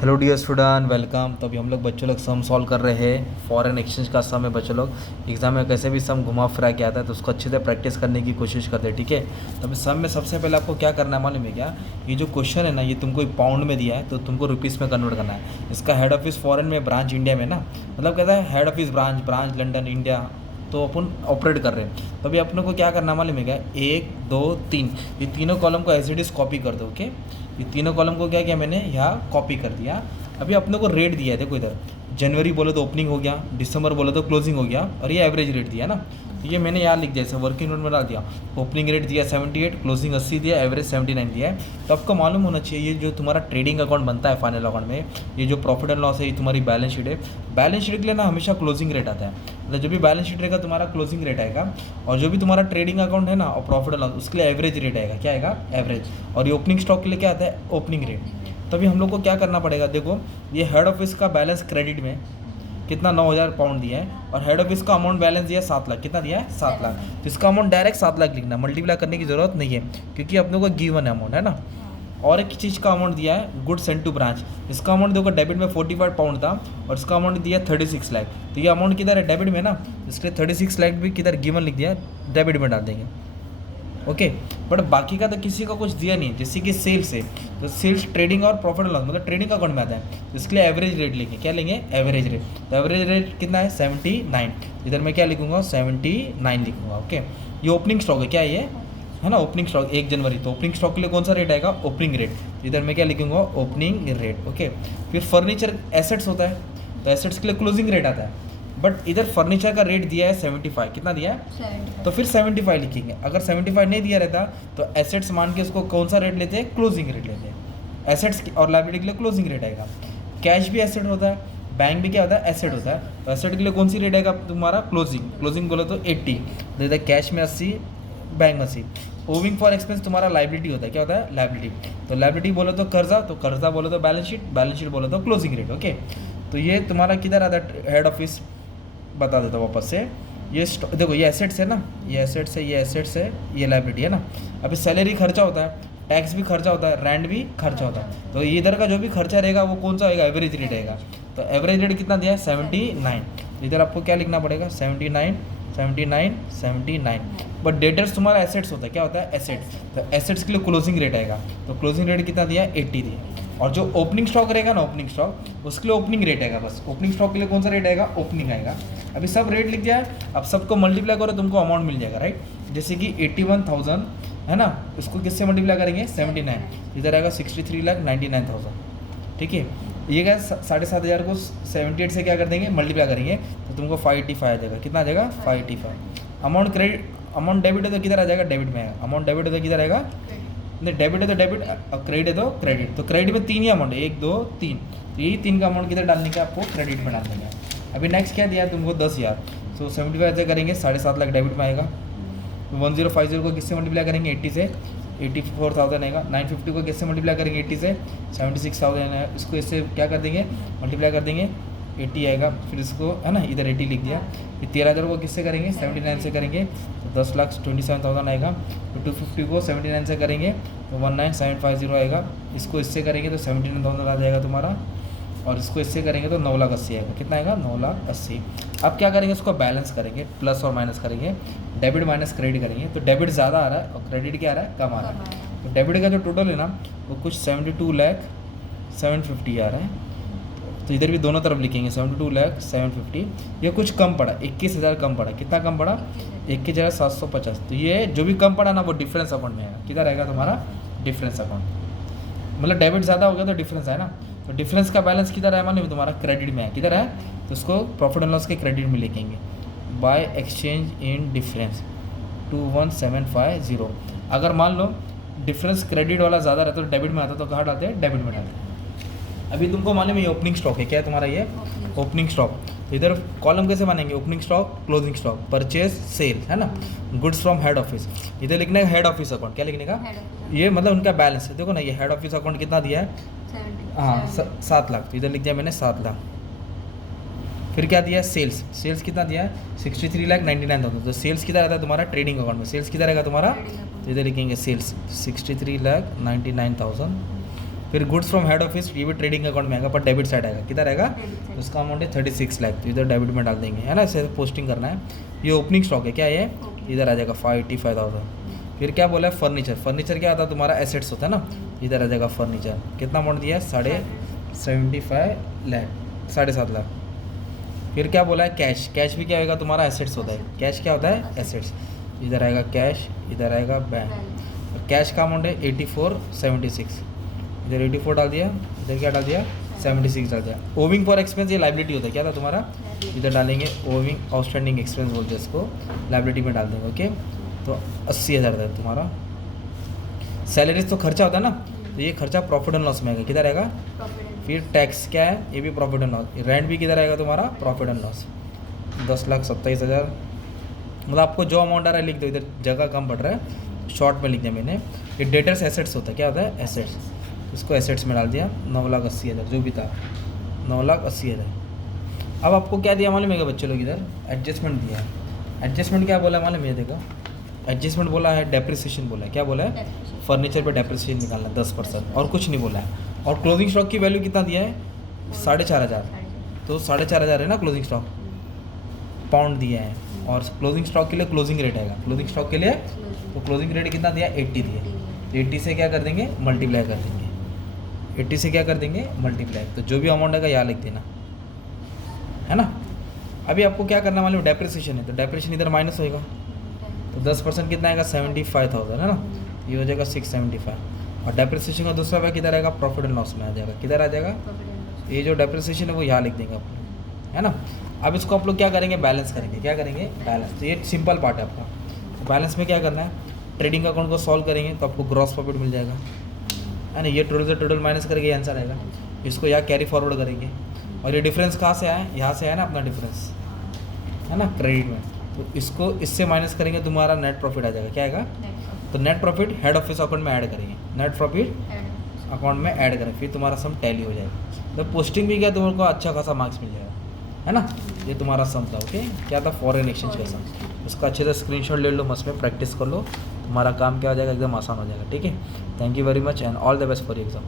Hello dear student, welcome. तो अभी हम लोग बच्चों लोग सम सॉल्व कर रहे हैं। फॉरेन एक्सचेंज का सम है। बच्चों लोग एग्जाम में कैसे भी सम घुमा फिरा के आता है तो उसको अच्छे से प्रैक्टिस करने की कोशिश करते हैं, ठीक है। तो अभी सम में सबसे पहले आपको क्या करना है मालूम है क्या? ये जो क्वेश्चन है ना, ये तुमको पाउंड में दिया है तो तुमको रुपीज़ में कन्वर्ट करना है। इसका हेड ऑफिस फॉरेन में, ब्रांच इंडिया में ना, मतलब कहता है head office branch, branch London India, तो अपन ऑपरेट कर रहे हैं। तो अभी अपने को क्या करना मालूम है क्या? 1 2 3, ये तीनों कॉलम को एज इट इज़ कॉपी कर दो। ओके, ये तीनों कॉलम को क्या किया मैंने, यहाँ कॉपी कर दिया। अभी अपने को रेट दिया है, देखो इधर जनवरी बोलो तो ओपनिंग हो गया, दिसंबर बोलो तो क्लोजिंग हो गया, और ये एवरेज रेट दिया ना। तो ये मैंने यहाँ लिख दिया, जैसे वर्किंग नोट में डाल दिया। ओपनिंग रेट दिया 78, क्लोजिंग 80 दिया, एवरेज 79 दिया है। तो आपको मालूम होना चाहिए ये जो तुम्हारा ट्रेडिंग अकाउंट बनता है फाइनल अकाउंट में, ये जो प्रॉफिट एंड लॉस है, ये तुम्हारी बैलेंस शीट है। बैलेंस शीट के लिए ना हमेशा क्लोजिंग रेट आता है, मतलब जो भी बैलेंस शीट रहेगा तुम्हारा क्लोजिंग रेट आएगा। और जो भी तुम्हारा ट्रेडिंग अकाउंट है ना और प्रॉफिट एंड लॉस, उसके लिए एवरेज रेट आएगा। क्या आएगा? एवरेज। और ये ओपनिंग स्टॉक के लिए क्या आता है? Opening rate. तभी हम लोग को क्या करना पड़ेगा, देखो ये हेड ऑफिस का बैलेंस क्रेडिट में कितना 9,000 पाउंड दिया है, और हेड ऑफिस का अमाउंट बैलेंस दिया है 7 लाख। कितना दिया है? 7 लाख। तो इसका अमाउंट डायरेक्ट 7 लाख लिखना, मल्टीप्लाई करने की ज़रूरत नहीं है, क्योंकि अपने को गिवन है अमाउंट, है ना। और एक चीज़ का अमाउंट दिया है गुड सेंड टू ब्रांच। इसका अमाउंट देखो डेबिट में 45 पाउंड था, और इसका अमाउंट दिया 36 लाख। तो ये अमाउंट किधर है? डेबिट में ना, इसलिए 36 लाख भी किधर गिवन लिख दिया, डेबिट में डाल देंगे। ओके, बट बाकी का तो किसी का कुछ दिया नहीं है। जैसे कि सेल्स है, तो सेल्स ट्रेडिंग और प्रॉफिट लॉस मतलब ट्रेडिंग अकाउंट में आता है, तो इसके लिए एवरेज रेट लेंगे। क्या लेंगे? Average rate. तो एवरेज रेट कितना है? 79। इधर मैं क्या लिखूंगा? 79 लिखूंगा। ओके, ये ओपनिंग स्टॉक है, क्या है ना, ओपनिंग स्टॉक 1 जनवरी। तो ओपनिंग स्टॉक के लिए कौन सा रेट आएगा? Opening rate. इधर मैं क्या लिखूंगा? Opening rate. ओके, फिर फर्नीचर एसेट्स होता है, तो एसेट्स के लिए क्लोजिंग रेट आता है। बट इधर फर्नीचर का रेट दिया है 75। कितना दिया है? 75। तो फिर 75 लिखेंगे। अगर 75 नहीं दिया रहता तो एसेट्स मान के उसको कौन सा रेट लेते हैं? क्लोजिंग रेट लेते हैं। एसेट्स और लायबिलिटी के लिए क्लोजिंग रेट आएगा। कैश भी एसेट होता है, बैंक भी क्या होता है? एसेट होता है। तो एसेट के लिए कौन सी रेट आएगा तुम्हारा? क्लोजिंग। क्लोजिंग बोलो तो 80, तो इधर कैश में 80, बैंक में 80। ओविंग फॉर एक्सपेंस तुम्हारा लाइबिलिटी होता है। क्या होता है? लाइबिलिटी। तो लाइबिलिटी बोलो तो कर्जा, तो कर्जा बोलो तो बैलेंस शीट, बैलेंस शीट बोलो तो क्लोजिंग रेट। ओके, तो ये तुम्हारा किधर आता है? Head office. बता देता हूँ वापस से। ये देखो ये एसेट्स है ना, ये एसेट्स है, ये एसेट्स है, ये लाइबिलिटी है ना। अभी सैलरी खर्चा होता है, टैक्स भी खर्चा होता है, रेंट भी खर्चा होता है। तो इधर का जो भी खर्चा रहेगा वो कौन सा आएगा? एवरेज रेट आएगा। तो एवरेज रेट कितना दिया है? 79। इधर आपको क्या लिखना पड़ेगा? 79 79 79। बट डेटर्स तुम्हारा एसेट्स होता है। क्या होता है? एसेट्स। तो एसेट्स के लिए क्लोजिंग रेट आएगा। तो क्लोजिंग रेट कितना दिया है? 80 दिया। और जो ओपनिंग स्टॉक रहेगा ना, ओपनिंग स्टॉक, उसके लिए ओपनिंग रेट आएगा। बस ओपनिंग स्टॉक के लिए कौन सा रेट आएगा? ओपनिंग आएगा। अभी सब रेट लिख दिया है, अब सबको मल्टीप्लाई करो तुमको अमाउंट मिल जाएगा, राइट। जैसे कि 81,000 है ना, इसको किससे मल्टीप्लाई करेंगे? 79। इधर आएगा 63,99,000। ठीक है, ये क्या 7,500 को 78 से क्या कर देंगे? मल्टीप्लाई करेंगे, तो तुमको 585 आ जाएगा। कितना आ जाएगा? 585। अमाउंट क्रेडिट, अमाउंट डेबिट है तो किधर आ जाएगा? डेबिट में आएगा। अमाउंट डेबिट है तो किधर आएगा? नहीं, डेबिट है तो डेबिट, और क्रेडिट है तो क्रेडिट। तो क्रेडिट में 3 ही अमाउंट है, 1 2 3। तो यही 3 का अमाउंट किधर डालने का? आपको क्रेडिट में डालने का। अभी नेक्स्ट क्या दिया है तुमको? 10,000। तो 75 से करेंगे, 7.5 लाख डेबिट में आएगा। तो 1050 को किससे मल्टीप्लाई करेंगे? 80 से, 84,000 आएगा। 950 को किससे मल्टीप्लाई करेंगे? 80 से, 76,000 है। इसको इससे क्या कर देंगे? मल्टीप्लाई कर देंगे, 80 आएगा। फिर इसको है ना, इधर 80 लिख दिया। फिर 13,000 को किससे करेंगे? 79 से करेंगे, तो 10,27,000 आएगा। तो 250 को 79 से करेंगे तो 19,750 आएगा। इसको इससे करेंगे तो 79,000 आ जाएगा तुम्हारा, और इसको इससे करेंगे तो 9,80,000 आएगा। कितना आएगा? 9,80,000। अब क्या करेंगे? इसको बैलेंस करेंगे, प्लस और माइनस करेंगे, डेबिट माइनस क्रेडिट करेंगे। तो डेबिट ज़्यादा आ रहा है और क्रेडिट क्या आ रहा है? कम आ रहा है। तो डेबिट का जो टोटल है ना, वो कुछ 72,750 आ रहा है। तो इधर भी दोनों तरफ लिखेंगे 72,750। ये कुछ कम पड़ा, 21,000 कम पड़ा। कितना कम पड़ा? 21,750। तो ये जो भी कम पड़ा ना, वो डिफरेंस अकाउंट में आएगा। किधर आएगा तुम्हारा? Difference account. मतलब डेबिट ज़्यादा हो गया तो डिफरेंस है ना, तो डिफरेंस का बैलेंस किधर है? मालूम तुम्हारा क्रेडिट में है। किधर है? तो उसको प्रॉफिट एंड लॉस के क्रेडिट में लिखेंगे, बाय एक्सचेंज इन डिफरेंस 21,750। अगर मान लो डिफरेंस क्रेडिट वाला ज़्यादा रहता तो डेबिट में आता, तो कहाँ डालते हैं? डेबिट में डालते हैं। अभी तुमको मालूम है ये ओपनिंग स्टॉक है। क्या है तुम्हारा? ये ओपनिंग स्टॉक। तो इधर कॉलम कैसे बनेंगे? Opening stock, closing stock, purchase, sale, है ना, गुड्स फ्रॉम हेड ऑफिस। इधर लिखने का हेड ऑफिस अकाउंट। क्या लिखने का? ये मतलब उनका बैलेंस है। देखो ना, ये हेड ऑफिस अकाउंट कितना दिया है? हाँ, 7 लाख। तो इधर लिख दिया मैंने 7 लाख। फिर क्या दिया है? सेल्स। सेल्स कितना दिया है? 63,99,000। तो सेल्स किधर आता है तुम्हारा? ट्रेडिंग अकाउंट में। सेल्स किधर रहेगा तुम्हारा? तो इधर लिखेंगे सेल्स 63,99,000। फिर गुड्स फ्रॉम हेड ऑफिस, ये भी ट्रेडिंग अकाउंट में आएगा पर डेबिट साइड आएगा, किधर आएगा, तो उसका अमाउंट है 36 लाख, तो इधर डेबिट में डाल देंगे, है ना, ऐसे पोस्टिंग करना है। ये ओपनिंग स्टॉक है, क्या ये, इधर आ जाएगा 585,000। फिर क्या बोला है, फर्नीचर, फर्नीचर क्या आता है तुम्हारा, एसेट्स होता है ना, इधर आ जाएगा फर्नीचर, कितना अमाउंट दिया है, 75 लाख, 7.5 लाख। फिर क्या बोला है, कैश, कैश भी क्या होगा तुम्हारा, एसेट्स होता है, कैश क्या होता है, एसेट्स, इधर आएगा कैश, इधर आएगा बैंक, और कैश का अमाउंट है 8476, इधर 84 डाल दिया, इधर क्या डाल दिया, 76 डाल दिया। ओविंग फॉर एक्सपेंस, ये लाइबिलिटी होता है, क्या था तुम्हारा, इधर डालेंगे ओविंग आउटस्टैंडिंग एक्सपेंस बोलते हैं इसको, लाइबिलिटी में डाल देंगे, ओके। तो 80,000 है तुम्हारा। सैलरीज तो खर्चा होता है ना, तो ये खर्चा प्रॉफिट एंड लॉस में आएगा, किधर आएगा, फिर टैक्स क्या है, ये भी प्रॉफिट एंड लॉस, रेंट भी किधर आएगा तुम्हारा, प्रॉफिट एंड लॉस, 10,27,000। मतलब आपको जो अमाउंट आ रहा है लिख दो, इधर जगह कम पड़ रहा है, शॉर्ट में लिख दिया मैंने। ये डेटर्स एसेट्स होता है, क्या होता है, एसेट्स, इसको एसेट्स में डाल दिया, 9,80,000 जो भी था, 9,80,000। अब आपको क्या दिया मालूम है बच्चों लोग, इधर एडजस्टमेंट दिया है। एडजस्टमेंट क्या बोला मालूम है, देखो एडजस्टमेंट बोला है, डेप्रिसिएशन बोला है, क्या बोला है, फर्नीचर पे डेप्रिसिएशन निकालना 10%, और कुछ नहीं बोला है। और क्लोजिंग स्टॉक की वैल्यू कितना दिया है, 4,500, तो 4,500 है ना क्लोजिंग स्टॉक, पाउंड दिया है। और क्लोजिंग स्टॉक के लिए क्लोजिंग रेट आएगा, क्लोजिंग स्टॉक के लिए तो क्लोजिंग रेट कितना दिया, 80 दिया, 80 से क्या कर देंगे, मल्टीप्लाई कर देंगे, 80 से क्या कर देंगे, मल्टीप्लाई, तो जो भी अमाउंट आएगा यहाँ लिख देना, है ना। अभी आपको क्या करना मालूम, डेप्रिसिएशन है, तो डेप्रिसिएशन इधर माइनस होएगा, तो 10% कितना आएगा, 75,000, है ना, ये हो जाएगा 675। और डेप्रिसिएशन का दूसरा भाग किधर आएगा, प्रॉफिट एंड लॉस में आ जाएगा, किधर आ जाएगा, ये जो डेप्रिसिएशन है वो यहाँ लिख देंगे आप लोग, है ना। अब इसको आप लोग क्या करेंगे, बैलेंस करेंगे, क्या करेंगे, बैलेंस। तो ये सिंपल पार्ट है आपका। तो बैलेंस में क्या करना है, ट्रेडिंग अकाउंट को सॉल्व करेंगे तो आपको ग्रॉस प्रॉफिट मिल जाएगा, है ना। ये टोटल से टोटल माइनस करके आंसर आएगा, इसको यहाँ कैरी फॉरवर्ड करेंगे। और ये डिफरेंस कहाँ से आया, यहाँ से आया ना अपना डिफरेंस, है ना, क्रेडिट में, तो इसको इससे माइनस करेंगे, तुम्हारा नेट प्रॉफिट आ जाएगा, क्या आएगा, तो net profit head office account में ऐड करेंगे, नेट प्रॉफिट अकाउंट में ऐड करें, फिर तुम्हारा सम टैली हो जाएगा। तो पोस्टिंग भी क्या तुमको अच्छा खासा मार्क्स मिल जाएगा, है ना। ये तुम्हारा सम था, ओके, क्या था, फॉरेन एक्सचेंज का सम। उसका अच्छे से स्क्रीनशॉट ले लो, मस्त में प्रैक्टिस कर लो, तुम्हारा काम क्या हो जाएगा, एकदम आसान हो जाएगा, ठीक है। Thank you very much and all the best for exam.